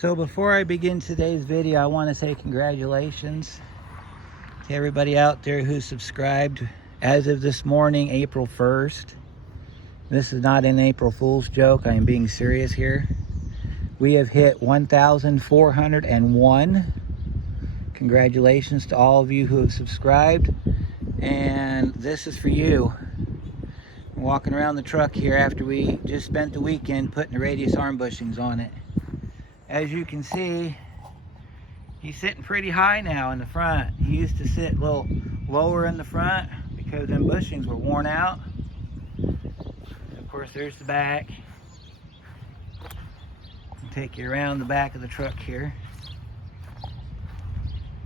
So before I begin today's video, I want to say congratulations to everybody out there who subscribed. As of this morning, April 1st, this is not an April Fool's joke, I am being serious here. We have hit 1,401. Congratulations to all of you who have subscribed. And this is for you. I'm walking around the truck here after we just spent the weekend putting the radius arm bushings on it. As you can see, he's sitting pretty high now in the front. He used to sit a little lower in the front because them bushings were worn out. And of course, there's the back. I'll take you around the back of the truck here.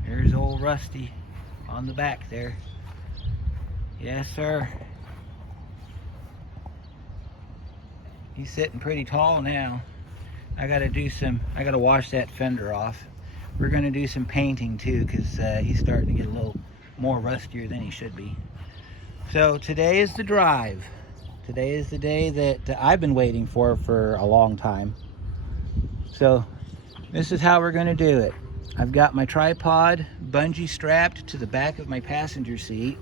There's old Rusty on the back there. Yes, sir. He's sitting pretty tall now. I gotta wash that fender off. We're gonna do some painting too, because he's starting to get a little more rustier than he should be. So today is the drive. Today is the day that I've been waiting for a long time. So this is how we're gonna do it. I've got my tripod bungee strapped to the back of my passenger seat.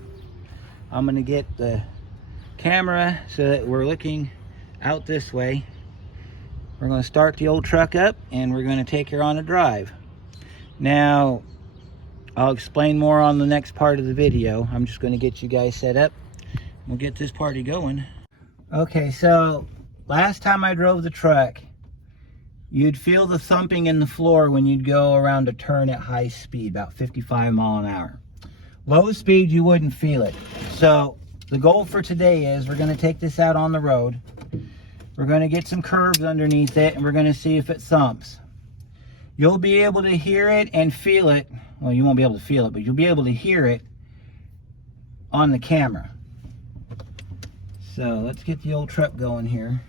I'm gonna get the camera so that we're looking out this way. We're going to start the old truck up and we're going to take her on a drive. Now, I'll explain more on the next part of the video. I'm just going to get you guys set up. We'll get this party going. Okay, so last time I drove the truck, you'd feel the thumping in the floor when you'd go around a turn at high speed, about 55 miles an hour. Low speed, you wouldn't feel it. So the goal for today is we're going to take this out on the road. We're going to get some curves underneath it and we're going to see if it thumps. You'll be able to hear it and feel it. Well, you won't be able to feel it, but you'll be able to hear it on the camera. So let's get the old truck going here.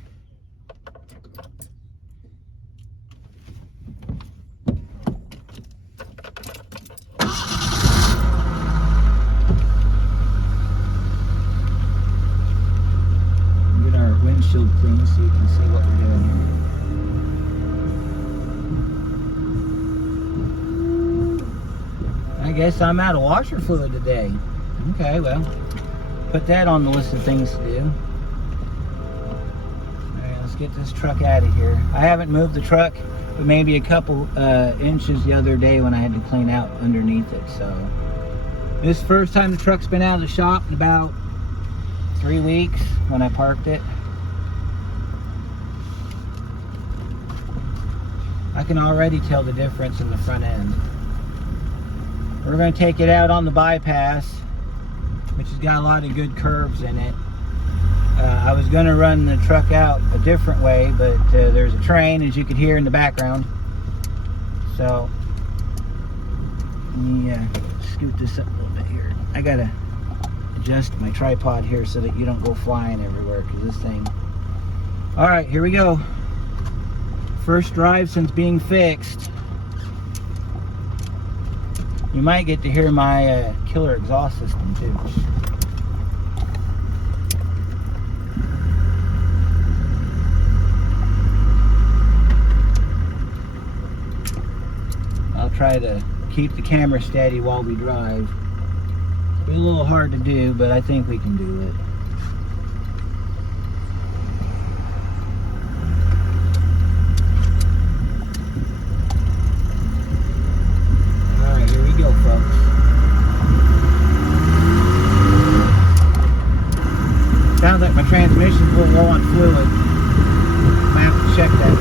Windshield clean so you can see what we're doing here. I guess I'm out of washer fluid today. Okay, well, put that on the list of things to do. Alright, let's get this truck out of here. I haven't moved the truck, but maybe a couple inches the other day when I had to clean out underneath it. So this is the first time the truck's been out of the shop in about 3 weeks when I parked it. I can already tell the difference in the front end. We're going to take it out on the bypass, which has got a lot of good curves in it. I was going to run the truck out a different way, but there's a train, as you could hear in the background. So, let me scoot this up a little bit here. I got to adjust my tripod here so that you don't go flying everywhere, because this thing... Alright, here we go. First drive since being fixed. You might get to hear my killer exhaust system too. I'll try to keep the camera steady while we drive. It'll be a little hard to do, but I think we can do it. Sounds like my transmission's a little low on fluid. I have to check that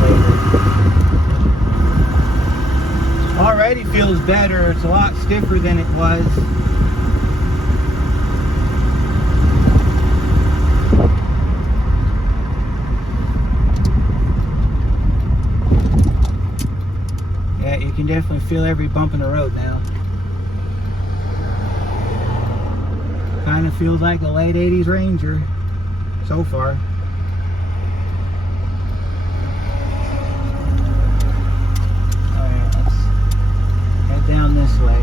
later. Already feels better. It's a lot stiffer than it was. Yeah, you can definitely feel every bump in the road now. Kind of feels like a late 80s Ranger so far. Alright, let's head down this way.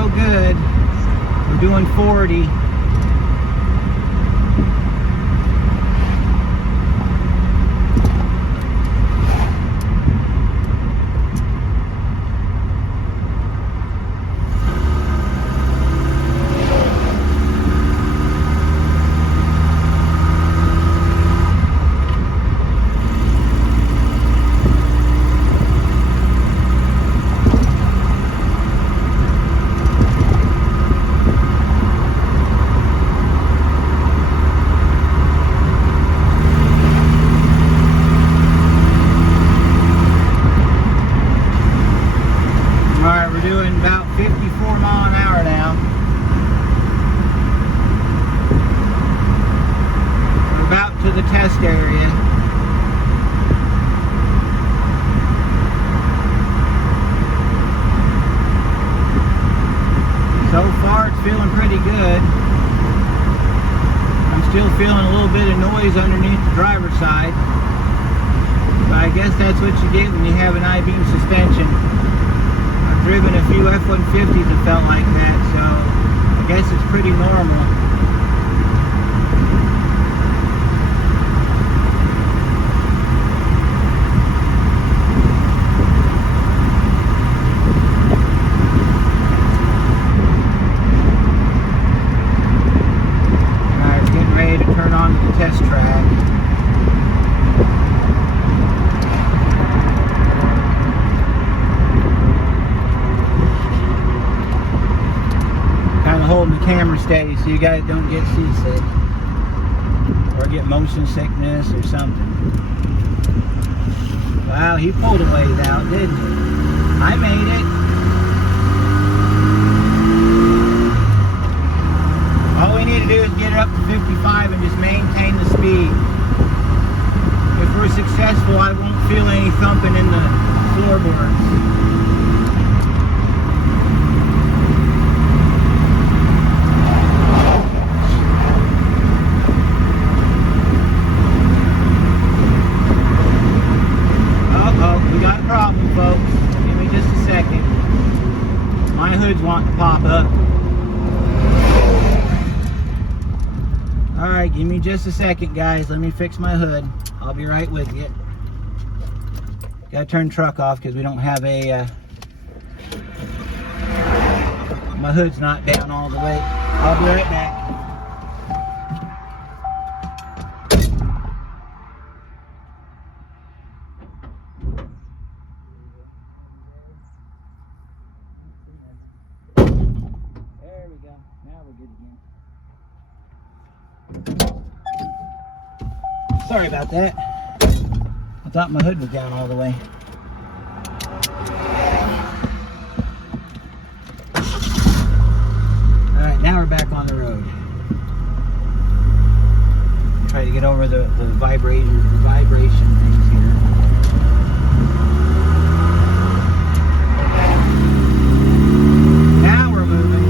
so good. We're doing 40. Alright, we're doing about 54 mile an hour now. We're about to the test area. So far it's feeling pretty good. I'm still feeling a little bit of noise underneath the driver's side. But I guess that's what you get when you have an I-beam suspension. I've driven a few F-150s that felt like that, so I guess it's pretty normal. Alright, we're getting ready to turn on to the test track. Holding the camera steady so you guys don't get seasick or get motion sickness or something. Wow, he pulled a ways out, didn't he? I made it. All we need to do is get it up to 55 and just maintain the speed. If we're successful, I won't feel any thumping in the floorboards. My hood's wanting to pop up. Alright, give me just a second, guys. Let me fix my hood. I'll be right with you. Gotta turn the truck off because we don't have a... my hood's not down all the way. I'll be right back. Now we're good again. Sorry about that. I thought my hood was down all the way. Alright, now we're back on the road. Try to get over the vibration things here. Now we're moving.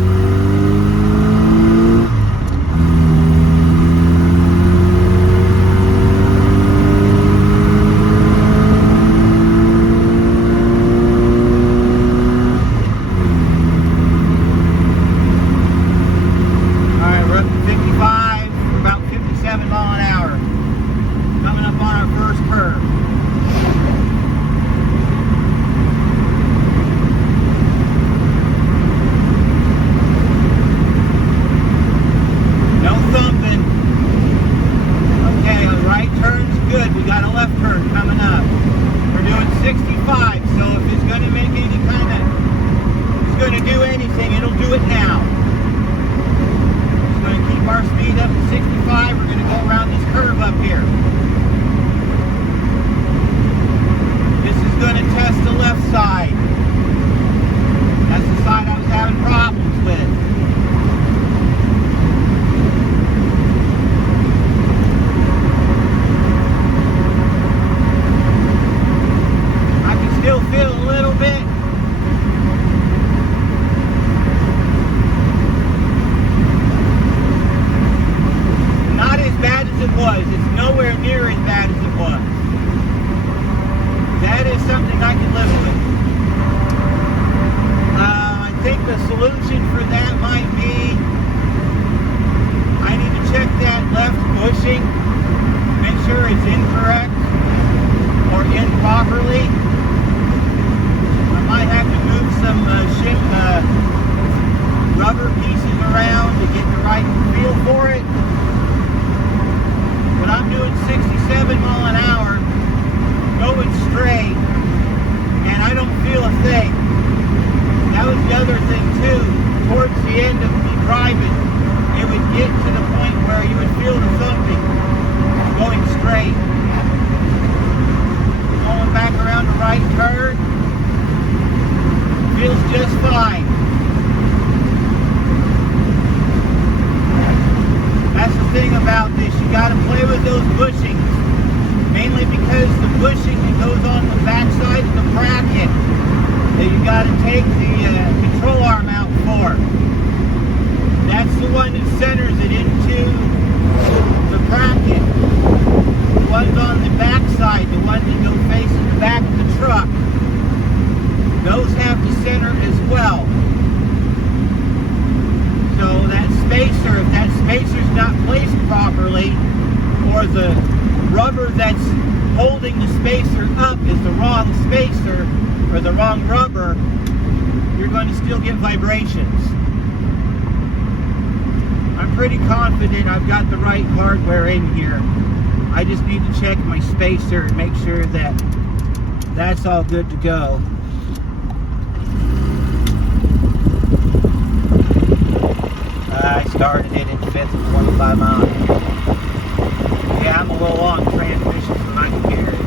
solution for that might be I need to check that left bushing, make sure it's incorrect or improperly. I might have to move some rubber pieces around to get the right feel for it. But I'm doing 67 mile an hour, going straight, and I don't feel a thing. That was the other thing too. Towards the end of me driving, it would get to the point where you would feel the thumping going straight. Going back around the right turn, feels just fine. That's the thing about this. You got to play with those bushings, mainly because the bushing that goes on the back side of the bracket that you got to take the control arm out for. That's the one that centers it into the bracket. The ones on the back side, the ones that go facing the back of the truck, those have to center as well. So that spacer, if that spacer's not placed properly, or the rubber that's holding the spacer up is the wrong spacer or the wrong rubber, you're going to still get vibrations. I'm pretty confident I've got the right hardware in here. I just need to check my spacer and make sure that that's all good to go. I started it in 5th at 25 miles. Yeah, I'm a little on transmission, so I can hear it.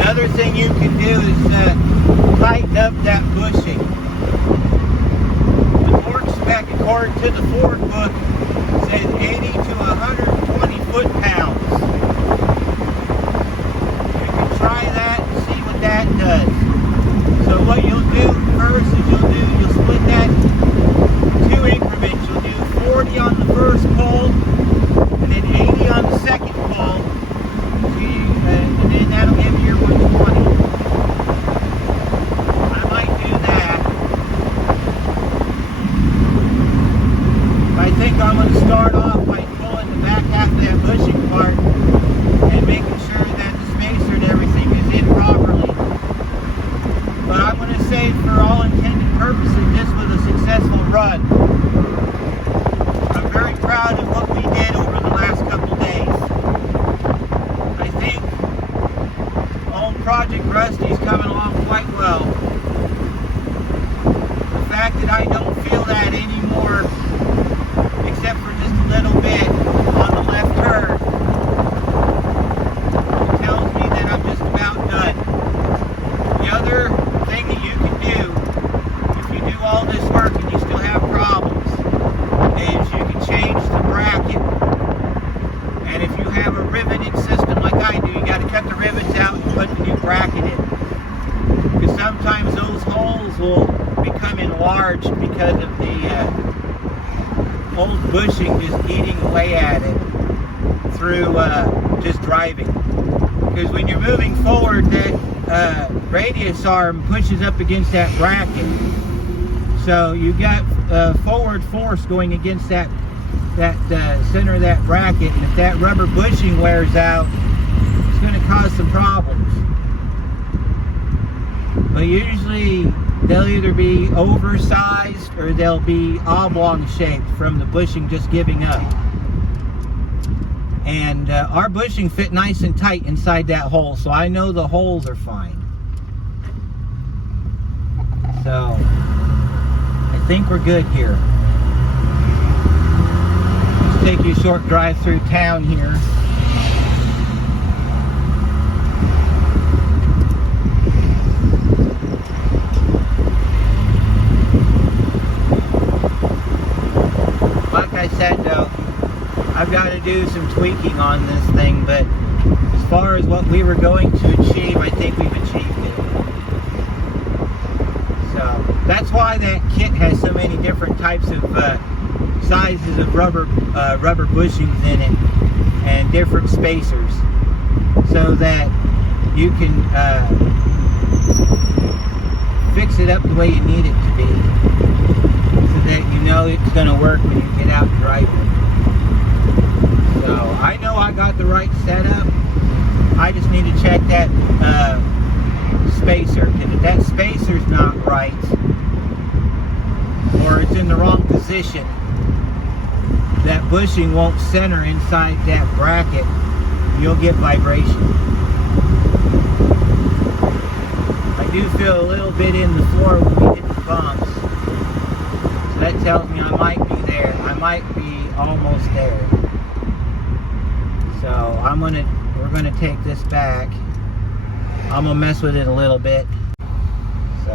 Another thing you can do is tighten up that bushing. The torque spec, according to the Ford book, says 80 to 120 foot-pounds. Try that and see what that does. So what you'll do first is you'll split that in 2 increments. You'll do 40 on the first pull and then 80 on the second pull. And then that'll give you your 120. I might do that. I think I'm going to start off by pulling the back half of that bushing part and making sure that the spacer and everything is in properly. But I'm going to say, for all intended purposes, this was a successful run. I'm very proud of what we did over the last couple days. I think old Project Rusty's coming along quite well. The fact that I don't feel that anymore, except for just a little bit on the left turn, tells me that I'm just about done. The other thing that you can do, if you do all this work and you still have problems, is you can change the bracket. And if you have a riveted system like I do, you got to cut the rivets out and put the new bracket in. Because sometimes those holes will become enlarged because of the old bushing just eating away at it through just driving. Because when you're moving forward, that radius arm pushes up against that bracket. So you've got forward force going against that center of that bracket, and if that rubber bushing wears out, it's going to cause some problems. But usually they'll either be oversized or they'll be oblong shaped from the bushing just giving up. And our bushing fit nice and tight inside that hole, so I know the holes are fine. So I think we're good here. Let's take you a short drive through town here. Like I said though, I've got to do some tweaking on this thing, but as far as what we were going to achieve, I think we've achieved it. So that's why that kit has so many different types of sizes of rubber bushings in it and different spacers, so that you can fix it up the way you need it to be, so that you know it's going to work when you get out and drive it. So I know I got the right setup. I just need to check that spacer, because if that spacer's not right, or it's in the wrong position, that bushing won't center inside that bracket. You'll get vibration. I do feel a little bit in the floor when we hit the bumps, so that tells me I might be there. I might be almost there. So we're gonna take this back. I'm gonna mess with it a little bit. So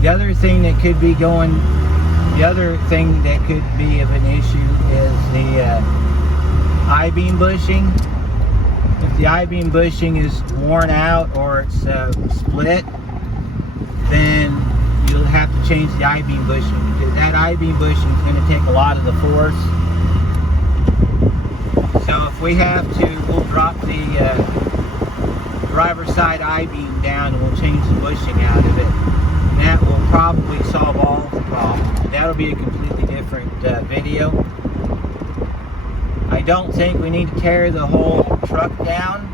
the other thing that could be of an issue is the I-beam bushing. If the I-beam bushing is worn out or it's split, then you'll have to change the I-beam bushing, because that I-beam bushing is going to take a lot of the force. So if we have to, we'll drop the driver's side I-beam down and we'll change the bushing out of it. And that will probably solve all the problems. That'll be a completely different video. I don't think we need to tear the whole truck down,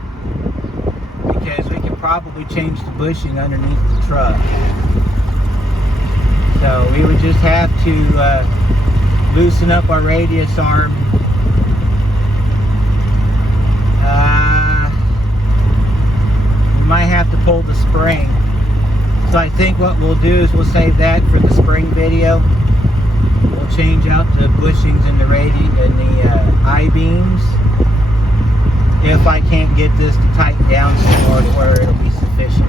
because we can probably change the bushing underneath the truck. So we would just have to loosen up our radius arm. We might have to pull the spring. So I think what we'll do is we'll save that for the spring video. We'll change out the bushings and the I-beams, if I can't get this to tighten down some more to where it'll be sufficient.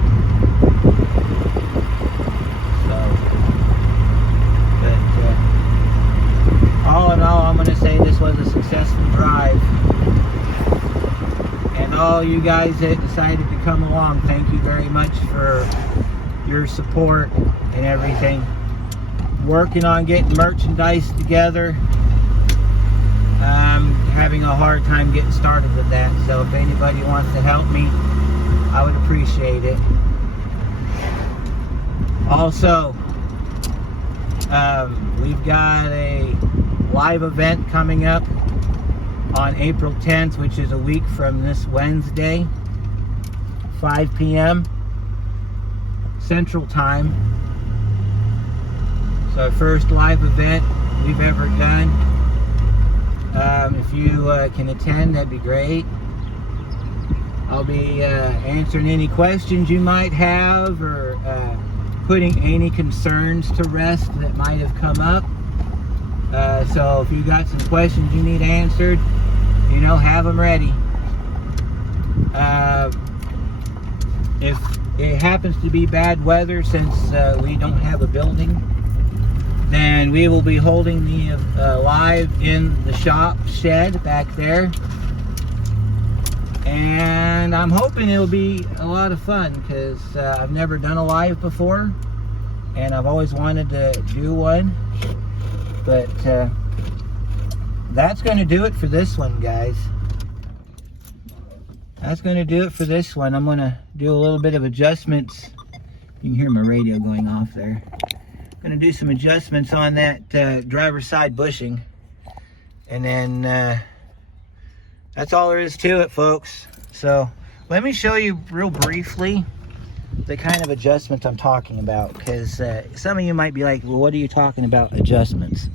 All in all, I'm going to say this was a successful drive. And all you guys that decided to come along, thank you very much for your support and everything. Working on getting merchandise together. I'm having a hard time getting started with that. So if anybody wants to help me, I would appreciate it. Also, we've got a live event coming up on April 10th, which is a week from this Wednesday, 5 p.m. Central Time. So our first live event we've ever done. If you can attend, that'd be great. I'll be answering any questions you might have, or putting any concerns to rest that might have come up. So if you got some questions you need answered, you know, have them ready. If it happens to be bad weather, since we don't have a building, then we will be holding the live in the shop shed back there. And I'm hoping it'll be a lot of fun, because I've never done a live before, and I've always wanted to do one. But that's going to do it for this one, guys. That's going to do it for this one. I'm going to do a little bit of adjustments. You can hear my radio going off there. I'm going to do some adjustments on that driver's side bushing. And then that's all there is to it, folks. So let me show you real briefly the kind of adjustments I'm talking about, because some of you might be like, well, what are you talking about adjustments?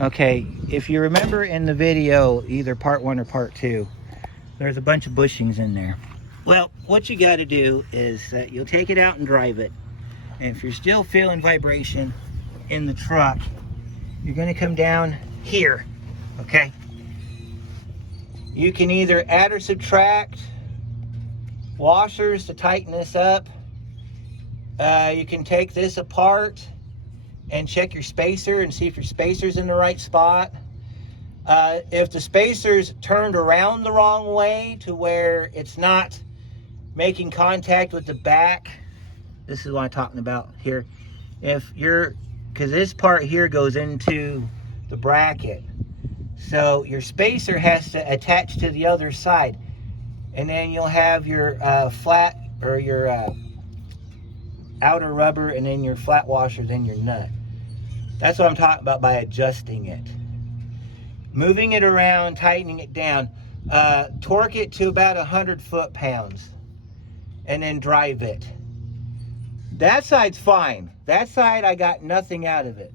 Okay, if you remember in the video, either part 1 or part 2, there's a bunch of bushings in there. Well, what you got to do is you'll take it out and drive it, and if you're still feeling vibration in the truck, you're going to come down here. Okay, you can either add or subtract washers to tighten this up. You can take this apart and check your spacer and see if your spacer's in the right spot. If the spacer's turned around the wrong way to where it's not making contact with the back, this is what I'm talking about here. because this part here goes into the bracket. So your spacer has to attach to the other side. And then you'll have your flat, or your outer rubber, and then your flat washer, then your nut. That's what I'm talking about by adjusting it. Moving it around, tightening it down. Torque it to about 100 foot-pounds. And then drive it. That side's fine. That side, I got nothing out of it.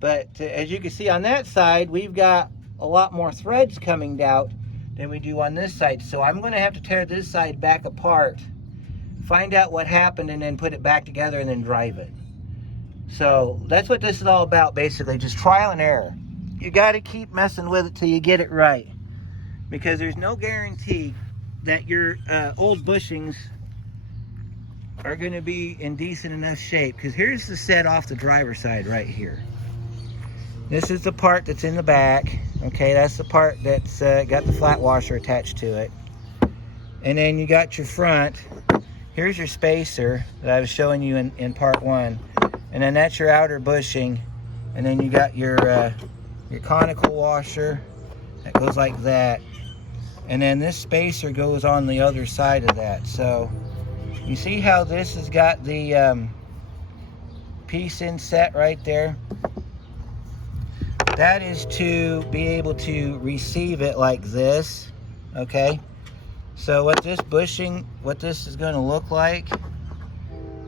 But as you can see on that side, we've got a lot more threads coming out than we do on this side. So I'm going to have to tear this side back apart, find out what happened, and then put it back together and then drive it. So that's what this is all about, basically, just trial and error. You got to keep messing with it till you get it right, because there's no guarantee that your old bushings are going to be in decent enough shape. Because here's the set off the driver's side right here. This is the part that's in the back. Okay, that's the part that's got the flat washer attached to it. And then you got your front. Here's your spacer that I was showing you in part one. And then that's your outer bushing. And then you got your conical washer that goes like that. And then this spacer goes on the other side of that. So you see how this has got the piece inset right there? That is to be able to receive it like this, okay? So what this is going to look like,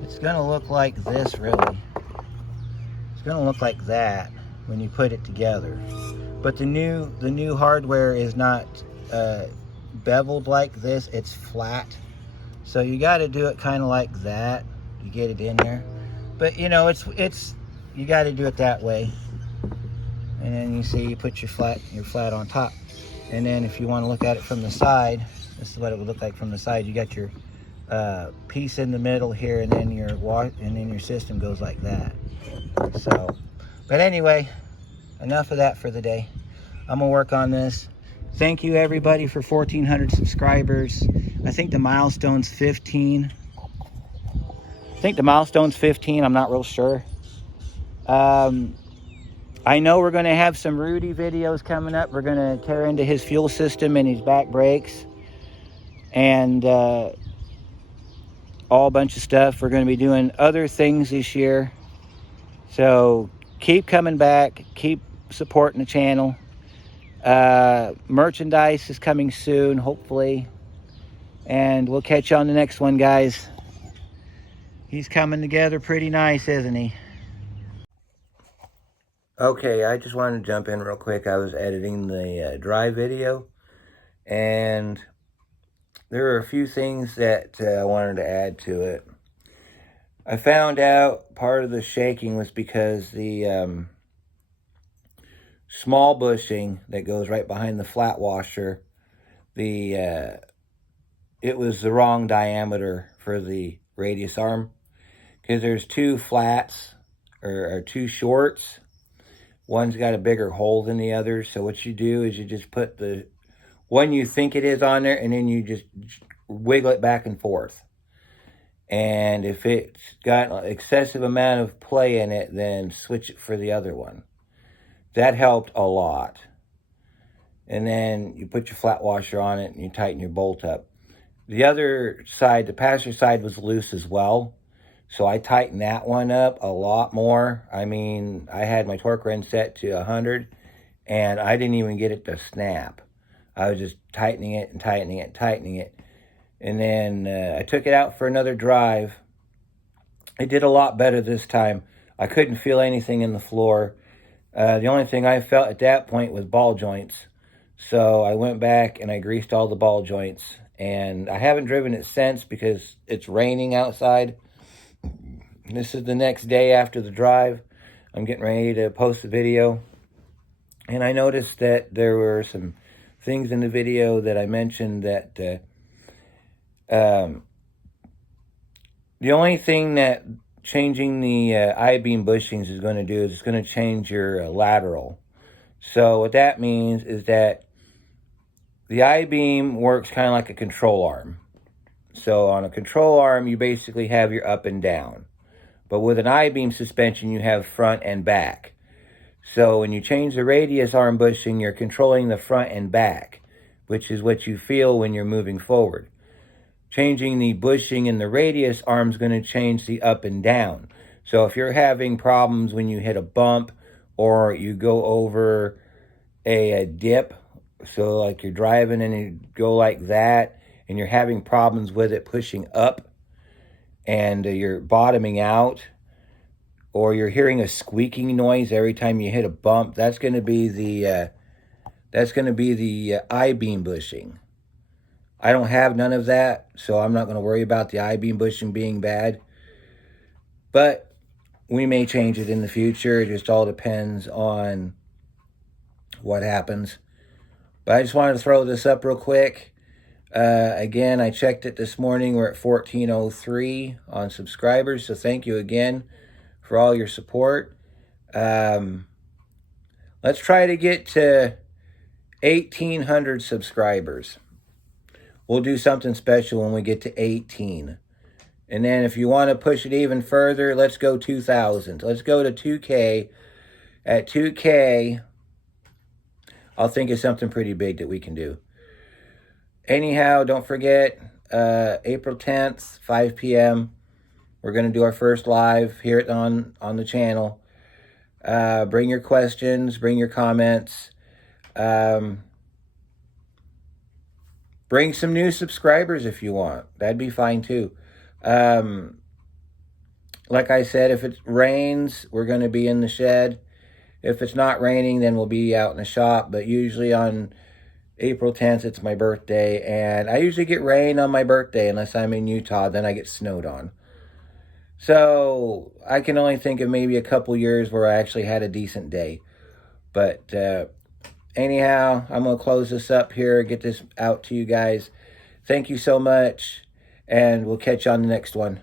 it's going to look like this, really. It's going to look like that when you put it together. But the new hardware is not beveled like this, it's flat. So you got to do it kind of like that to get it in there. But you know, it's you got to do it that way. And then you see you put your flat on top. And then if you want to look at it from the side, this is what it would look like from the side. You got your piece in the middle here, and then your system goes like that. So, but anyway, enough of that for the day. I'm gonna work on this. Thank you everybody for 1,400 subscribers. I think the milestone's 15. I'm not real sure. I know we're going to have some Rudy videos coming up. We're going to tear into his fuel system and his back brakes. And all a bunch of stuff. We're going to be doing other things this year. So keep coming back. Keep supporting the channel. Merchandise is coming soon, hopefully. And we'll catch you on the next one, guys. He's coming together pretty nice, isn't he? Okay, I just wanted to jump in real quick. I was editing the drive video, and there are a few things that I wanted to add to it. I found out part of the shaking was because the small bushing that goes right behind the flat washer, it was the wrong diameter for the radius arm, because there's two flats or two shorts. One's got a bigger hole than the other. So what you do is you just put the one you think it is on there, and then you just wiggle it back and forth. And if it's got an excessive amount of play in it, then switch it for the other one. That helped a lot. And then you put your flat washer on it and you tighten your bolt up. The other side, the passenger side, was loose as well. So I tightened that one up a lot more. I mean, I had my torque wrench set to 100, and I didn't even get it to snap. I was just tightening it and tightening it and tightening it. And then I took it out for another drive. It did a lot better this time. I couldn't feel anything in the floor. The only thing I felt at that point was ball joints. So I went back and I greased all the ball joints. And I haven't driven it since because it's raining outside. This is the next day after the drive. I'm getting ready to post the video. And I noticed that there were some things in the video that I mentioned that the only thing that changing the I-beam bushings is going to do is it's going to change your lateral. So what that means is that the I-beam works kind of like a control arm. So on a control arm, you basically have your up and down. But with an I-beam suspension, you have front and back. So when you change the radius arm bushing, you're controlling the front and back, which is what you feel when you're moving forward. Changing the bushing in the radius arm is going to change the up and down. So if you're having problems when you hit a bump or you go over a dip, so like you're driving and you go like that and you're having problems with it pushing up and you're bottoming out, or you're hearing a squeaking noise every time you hit a bump, that's going to be the I-beam bushing. I don't have none of that, so I'm not going to worry about the I-beam bushing being bad. But we may change it in the future. It just all depends on what happens. But I just wanted to throw this up real quick. Again, I checked it this morning. We're at 1403 on subscribers, so thank you again for all your support. Let's try to get to 1,800 subscribers. We'll do something special when we get to 18. And then if you want to push it even further, let's go 2,000. Let's go to 2K. At 2K, I'll think of something pretty big that we can do. Anyhow, don't forget, April 10th, 5 p.m., we're going to do our first live here on the channel. Bring your questions, bring your comments. Bring some new subscribers if you want. That'd be fine too. Like I said, if it rains, we're going to be in the shed. If it's not raining, then we'll be out in the shop. But usually on April 10th, it's my birthday. And I usually get rain on my birthday unless I'm in Utah. Then I get snowed on. So I can only think of maybe a couple years where I actually had a decent day. But anyhow, I'm going to close this up here, get this out to you guys. Thank you so much, and we'll catch you on the next one.